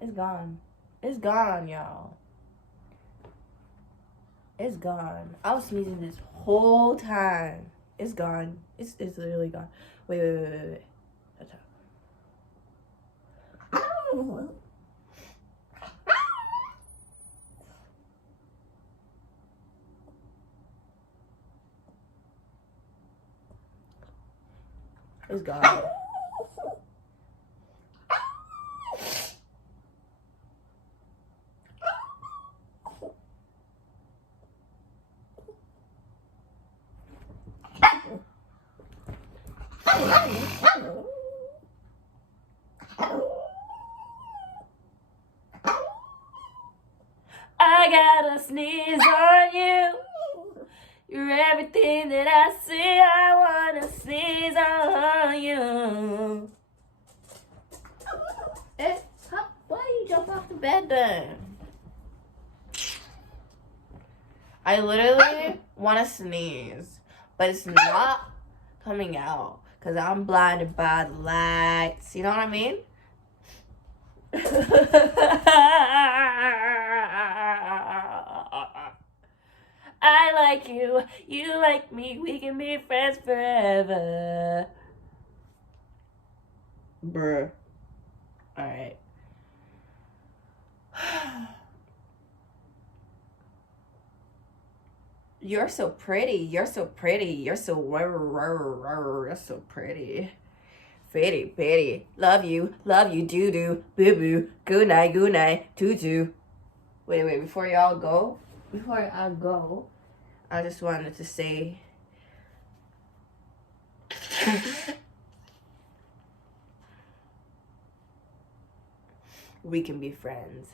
It's gone. It's gone, y'all. It's gone. I was sneezing this whole time. It's gone. It's literally gone. Wait. That's how. It's gone. I gotta sneeze on you. You're everything that I see. I wanna sneeze on you. Why you jump off the bed then? I literally want to sneeze, but it's not coming out because I'm blinded by the lights. You know what I mean? I like you, you like me, we can be friends forever. Bruh. Alright. You're so pretty. You're so pretty. You're so you're so pretty. Pretty. Love you, doo doo, boo boo. Good night, tutu. Wait. Before I go, I just wanted to say. We can be friends.